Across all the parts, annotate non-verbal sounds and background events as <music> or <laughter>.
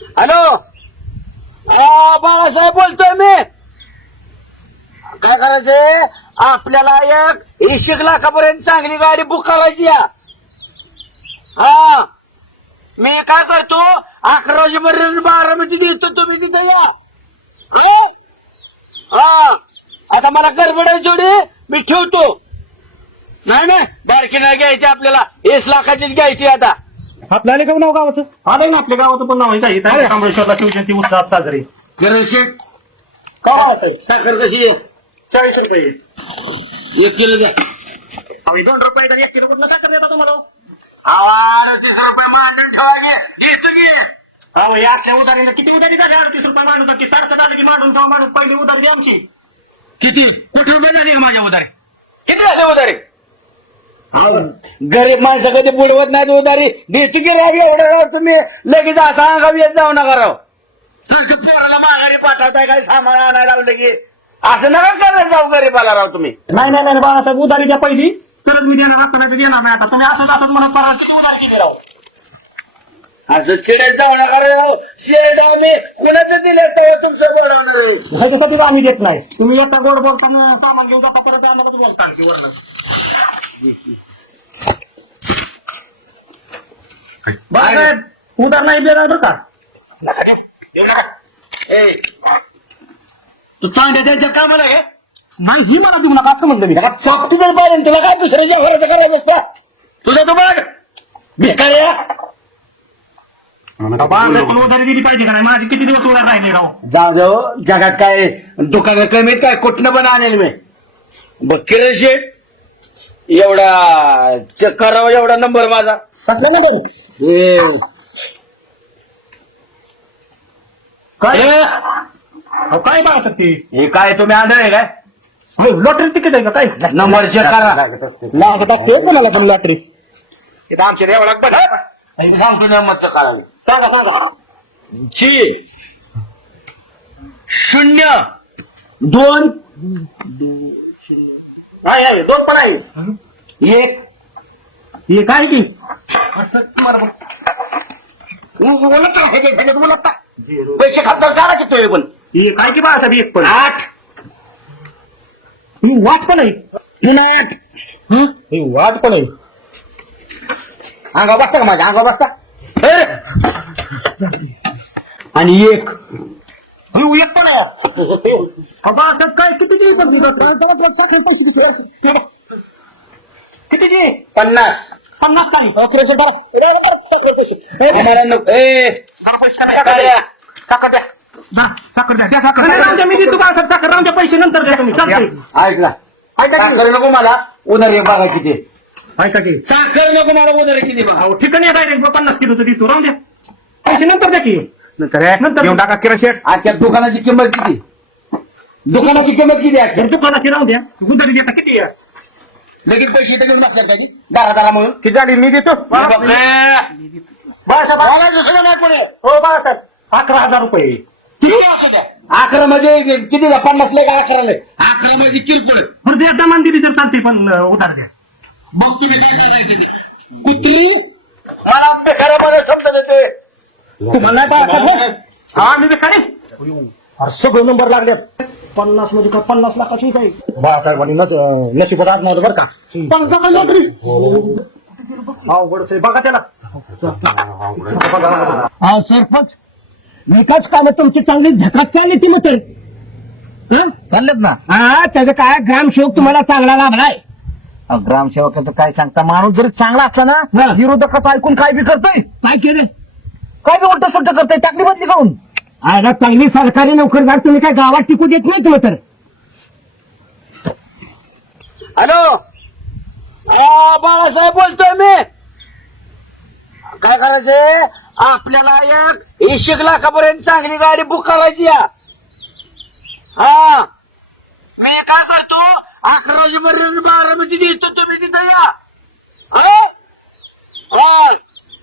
Hello? हा बाळासाहेब बोलतोय मी. काय करायचंय आपल्याला एक एक लाखापर्यंत चांगली गाडी बुक करायची या हा. मी काय करतो? अकरा वाजेपर्यंत बारा मिनिट देतो तुम्ही तिथे या. हा? आता मला गडबड जोडी. मी ठेवतो. नाही नाही. बारकी नाही घ्यायची आपल्याला. एस लाखाचीच घ्यायची आता. आपल्याला काय नाव गावाचं? आलं ना आपल्या गावाचं पण नाव आहे काही. काय कांबळेश्वरला शिवजयंती उत्सवात साजरी. का आहे साखर कशी आहे? चाळीस रुपये. एक किलो द्या. अहो, दोन रुपये तरी एक किलो कुठलं साखर देता तुम्हाला? अडतीस रुपये मांडे ठेवा घेतो की. अहो या असल्या उधारीला किती उधारी झाली? अडतीस रुपये मांडून टाकी सारखं झाली की मांडून जाऊन मांडून पहिली उधारी द्या आमची. किती? कुठे रुपये झाले का माझ्या उधारी किती झाले उधारी गरीब माणसं कधी बुडवत नाहीत उधारी देतो की राग एवढं राव तुम्ही लगेच असा अंगावी येत जाऊ नका राव. सारखं पोराला माघारी पाठवताय काय सामान आणायला लावलं की? असं नका करत जाऊ गरीबाला राव तुम्ही. नाही नाही नाही बाळासाहेब उधारी द्या पहिली. तरच मी देणार आता नाही तर देणार नाही आता. तुम्ही असं जातात मला परत उधारी दिली राव. असं चिडत जाऊ नका राव. शेड आम्ही कुणाचं दिलं तेव्हा तुमचं बोलावणार आहे? ह्याच्यासाठी आम्ही देत नाही. तुम्ही येता गोड बोलताना सामान घेऊन जाता परत आम्हाला बोलता आणखी वरनं. बाळासाहेब उधार नाही देणार बरं का? ए, तू चांगल्या त्यांच्या कामाला घे नाही ही मला देऊ नका असं म्हणलं मी. चपटी जर पाहिजे तुला काय दुसऱ्याच्या घराचं करायचं असतं? तुझं तू बघ बेकार या आता बाळासाहेब उधारी दिली पाहिजे का नाही? माझी किती दिवस उधार राहिले राव? जाऊ जाऊ जगात काय दुकानं कमी आहेत काय कुठनं पण आणेल मी. बघ किरण शेठ एवढा चेक करावा एवढा नंबर माझा. कसला नंबर ए, काय? अहो, काय बाळासाहेब ते? हे काय तुम्ही आंधळे काय? लॉटरी तिकीट आहे का? काय? नंबर चेक करा. लागत असते कोणाला पण लॉटरी इथं आमच्या देवळात बघ सांगतो नंबर चेक करा सांगा सांगा. ची शून्य. दोन. आहे आहे दोन पण आहे. एक. हे काय की? पैसे खातर काढा की तो पण. हे काय की बाळासाहेब एक पण. आठ. ही वाट पण आहे. आठ. ही? वाट पण आहे. अंगा बसता का माझ्या? अंगा बसता! आणि एक. एक पण आहे. अहो, बाळासाहेब काय कितीची पण पैसे किती कितीची? पन्नास. पन्नास ऑपरेशन नको. ए. काळ्या, साखर द्या नाही, मी देतो बाळासाहेब साखर. राहून द्या पैसे नंतर द्या तुम्ही. ऐकला. ऐका की. साखर नको मला. उधार आहे बघा किती? ऐका की. साखर नको मला उधार किती बघा अहो ठिकाणी डायरेक्ट पन्नास किलो तर देतो. राहून द्या. पैसे नंतर द्या की. नंतर देऊन टाका किरण शेठ आजच्या दुकानाची किंमत किती? दुकानाची किंमत किती आहे? दुकानाची राहून द्या. गुंतवणी देता किती आहे? लगेच पैसे लगेच नसतात त्याची दहा दहा म्हणून किती झाली? मी देतो. बाळासाहेब मला दुसरं नाही हो बाळासाहेब. अकरा हजार रुपये. किती असू द्या. अकरा म्हणजे किती पन्नास लय का अकरा लय? अकरा म्हणजे किरकोळ. बरं द्या दमान दिली तर चालते पण अं, उधार द्या. मग तुम्ही काय करायचं ते? कुत्री? मला बेकारामध्ये समजत येते. तुम्हाला नाही हा मी खाणे अरे सगळे नंबर लागले पन्नासमध्ये का पन्नास लाखाची काही? बाळासाहेबांनी नशिबात आज नव्हतं बरं का? पन्नास लाखा नोकरी अवघडच आहे बघा त्याला. हा सरपंच विकास कामं तुमची चांगली झकात चालली ती मग चाललेत ना? हा त्याचं काय ग्रामसेवक तुम्हाला चांगला लाभलाय? अहो, ग्रामसेवकाचं काय सांगता? माणूस जरी चांगला असला ना हा. विरोधकाचं ऐकून काय बी करतोय? काय केलं? काय बी उलट सुलट करतोय? टाकली बदली करून? आयला चांगली सरकारी नोकरदार तुम्ही काय गावात टिकू देत नाही तुम्ही तर? हॅलो? हा बाळासाहेब बोलतोय मी. काय करायचंय आपल्याला एक ऐंशी लाखापर्यंत चांगली गाडी बुक करायची या हा. मी काय करतो? अकरा वाजेपर्यंत बारामती देतो तुम्ही तिथे या. हा? हा.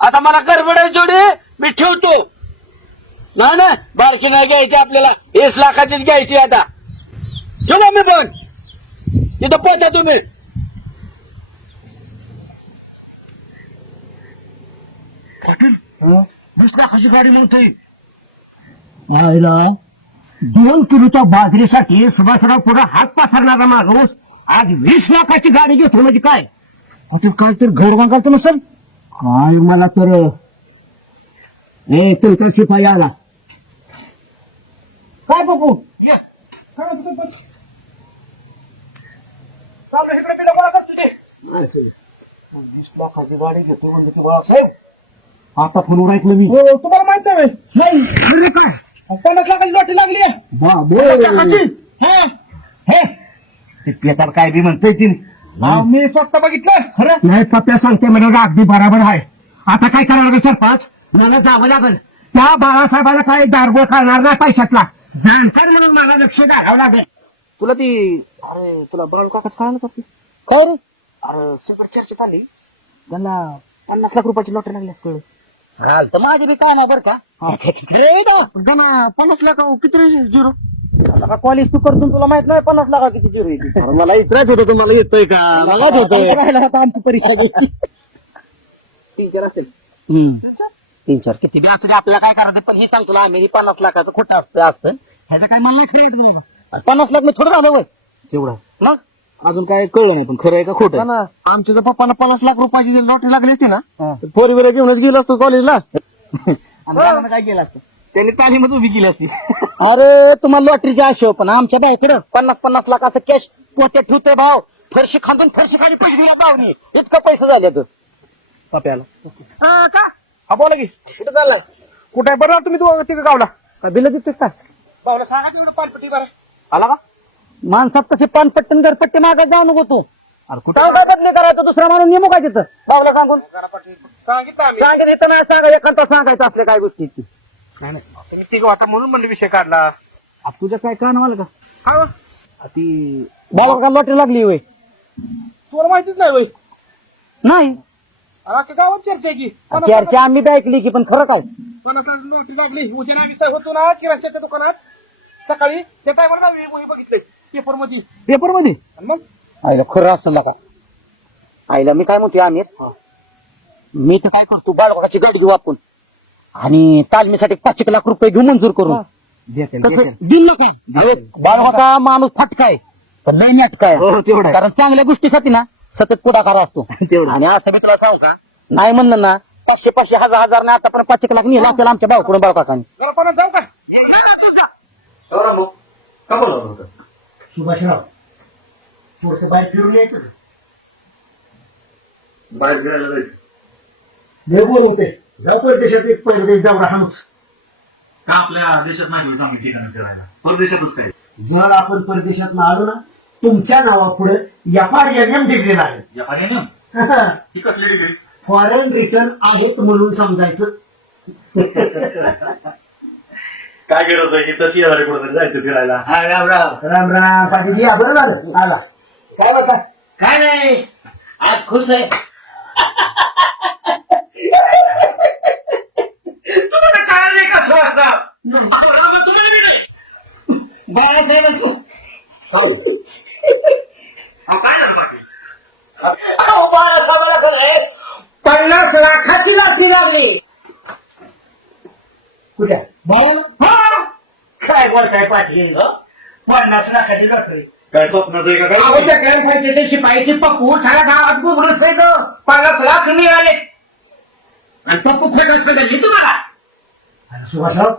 आता मला गडबड आहे जोडी. मी ठेवतो. नाही ना बारकी नाही घ्यायची आपल्याला. वीस लाखाचीच घ्यायची आता. ठेवा मी पण. तिथं पोहोचा तुम्ही. वीस लाखाची गाडी म्हणतोय आईला दोन किलोच्या बाजरीसाठी सुभाषराव पुढे हात पसरणारा माणूस आज वीस लाखाची गाडी घेतो म्हणजे काय? आता काय तर घर बांगायचं नसेल? काय मला तर ए तुमचा शिपाई आला. काय बघू वीस लाखाची गाडी घेतो म्हणजे की बाळासाहेब आता फोनवर ऐकलं मी. हो, तुम्हाला माहीत? नाही अरे काय? पन्नास लाखाची लॉटरी लागली आहे. हा. ते पेतार काय बी म्हणतोय ती. अहो, मी स्वतः बघितलं खरं. नाही पप्प्या सांगते म्हणजे अगदी बराबर आहे. आता काय करावं लागेल सरपंच? मला जावं लागेल. त्या बाळासाहेबाला काय दारगोळ करणार नाही पैशातला. जाणकार म्हणून मला लक्ष द्यावं लागेल. तुला ती अरे तुला बाळू काकाच कळालं का ती? काय रे? अरे सगळं चर्चा चालली त्यांना पन्नास लाख रुपयाची लॉटरी लागली असं कळलं. हाल तर माझी बी काय नाही बरं का? रे दा. पन्नास लाख किती झिरो आता कॉलेज तू करतो तुला माहीत नाही पन्नास लाखा किती येते मला इतराच होतं तुम्हाला येतोय का? मलाच होतोय. आता आमची परीक्षा घ्यायची. <laughs> तीन चार असेल तीन चार. किती बी असू दे आपल्याला काय करायचं? पण ही सांग तुला आम्ही पन्नास लाखाचं खोटं असतं असतं. ह्याचं काय मला नाही? पन्नास लाख मी थोडं झालं वय तेवढा. मग? अजून काय कळलं नाही पण खरं आहे का खोटं आहे? आमच्या जर पप्पांना पन्नास लाख रुपयाची लॉटरी लागली असती ना फोर व्हीलर घेऊनच गेलो असतो कॉलेजला काय केलं असतं? त्यांनी तालीमच उभी केली असती. <laughs> अरे तुम्हाला लॉटरीची आशा पण आमच्या बाईकडं पन्नास पन्नास लाखाचं कॅश पोते ठेवतोय भाव. फरशी खांदून फरशी खाली पैसे दिला पाहुणे इतकं पैसे झाले तर. पप्याला. का? हा बोला की. कुठं चाललाय? कुठे आहे? बरं तुम्ही तू तिकडे गावला. का बिल देतोय का भाऊला सांगा तेवढं पानपट्टी बरं. आला का? माणसात तसे पानपट्टन घरपट्टी मागत जाऊ नको तू. अरे कुठं? काय काय बदली करायचं दुसरा माणूस नेमू काय तिथं? बाबला सांगून. सांगितलं आम्ही. सांगितलं इथं नाही सांगा एखादा सांगायचं असल्या काय गोष्टी तुम्ही तिघं आता म्हणून म्हणलं विषय काढला. आ, तुझ्या काय मला का? हा वा. आ, ती बाबा का लॉटरी लागली होय? तुम्हाला माहितीच नाही होय. नाही. अख्ख्या गावात चर्चा आहे की? चर्चा आम्ही बी ऐकली की पण खरं काय? पन्नास लाख नोटी लागली. उद्या आम्ही होतो ना किराणाच्या दुकानात सकाळी त्या टायमाला वही बघितले पेपरमध्ये पेपरमध्ये आणि मग? आईला खरं असं का आईला मी काय म्हणते आम्ही? मी तर काय करतो बाळवाची गाडी घेऊ आपण. आणि तालमीसाठी पाच एक लाख रुपये घेऊ मंजूर करू कसं? दिल का? बाळवाका माणूस फटकाय. पण लय नाटकाय हो, तेवढं आहे. कारण चांगल्या गोष्टीसाठी ना सतत पुढाकार असतो. <laughs> तेवढं. आणि असं मी तुला सांगू का? नाही म्हणलं ना पाचशे पाचशे हजार हजार नाही आता पण पाच एक लाख नेला आपल्याला आमच्या भाऊकडून जरा पन्नास जाऊ का? का बोलवलं होतं? सुभाषराव थोडस बाहेर फिरून यायचं बाहेर फिरायला जायचं. लय बोलवते जाऊ परदेशात एक पहिले देश दौरा हाणूच का आपल्या देशात नाही चांगलं ठिकाण फिरायला? परदेशातच काय जर आपण परदेशात आलो ना तुमच्या नावापुढे F R N M degree लागेल. पर्याय ती <laughs> कसली डिग्री फॉरेन रिटर्न आहेत म्हणून समजायचं. <laughs> काय गरज आहे? की तशी येणारे कुठं जायचं फिरायला. राम राम. पाटील या बरं झालं. आला. काय बघा? काय नाही. आज खुश आहे. तुम्हाला काय नाही का सुवासराव? <laughs> बाळासाहेब पन्नास लाखाची लाठी लागली. कुठे? हा? काय बोलताय पाटील? पन्नास लाखाची लॉटरी काय काय? त्या ग्रॅमपंचायतीच्या शिपाईची पप्पू साऱ्या गावात बुबरस आहे. पन्नास लाख मिळाले. आणि पप्पू खोट असं तुम्हाला. सुभाषराव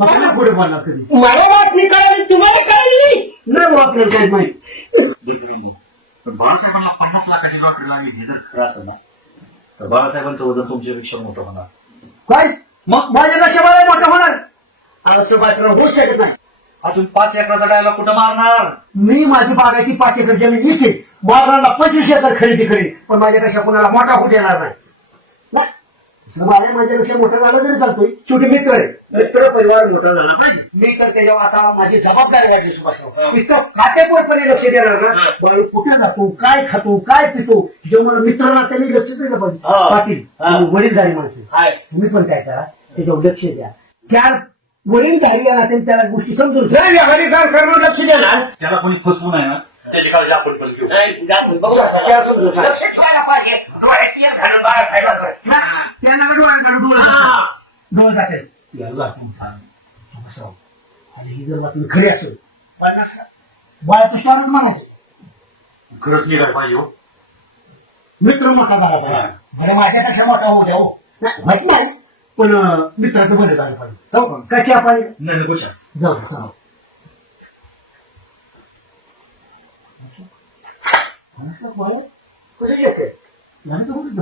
स्वतःला पुढे बोलला कधी? मला बातमी कळाली तुम्हाला कळली? नाही बुवा आपल्याला काही माहिती पण बाळासाहेबांना पन्नास लाखाची लॉटरी लागली हे जर खरं असेल ना तर बाळासाहेबांचं वजन तुमच्यापेक्षा मोठं होणार. काय? मग माझ्या नशिबाला मोठं होणार? आता सुभाषराव होऊ शकत नाही. अजून पाच एकराचा डायलॉग कुठं मारणार? मी माझी बागायची पाच एकर जमीन विकेल. वाघराला पंचवीस एकर खरेदी करेन पण माझ्यापेक्षा कोणाला मोठा होऊ देणार नाही नाही. माझ्या माझ्यापेक्षा मोठा झाला तरी चालतोय शेवटी मित्र आहे. मित्र परिवार मोठा झाला. पाहिजे. मी तर त्याच्यावर आता माझी जबाबदारी वाटली सुभाषराव. इतकं काटेकोरपणे लक्ष देणार ना बाई कुठे जातो काय खातो काय पितो? जेव्हा मला मित्र ना त्यांनी लक्ष दिलं पाहिजे. हा. पाटील वडीलधारी माणसं. हाय. तुम्ही पण काय करा त्याच्यावर लक्ष द्या. चार वडीलधारी या नात्याने त्याला गोष्टी समजून. जर व्यवहारी सरकारनं लक्ष देणार त्याला कोणी फसवू नये ना. त्याची काळजी आपण पण घेऊ लक्ष ठेवायला पाहिजे डोळ्यात तेल घालून बाळासाहेबांवर. त्यांना डोळ्या काढून डोळे हा. डोळे टाकेल याला बातमी सांग. समजलं? आणि ही जर बातमी खरी असेल बाळाचं स्वागत म्हणायचं खरंच निघायला पाहिजे हो मित्र मोठा झाला पाहिजे बरं माझ्यापेक्षा मोठा होऊ द्या हो माहीत नाही पण मित्राचं बरं झालं पाहिजे जाऊ का चहा पाणी नाही नको चहा. जाऊ जाऊ कसं येते नाही तर कुठं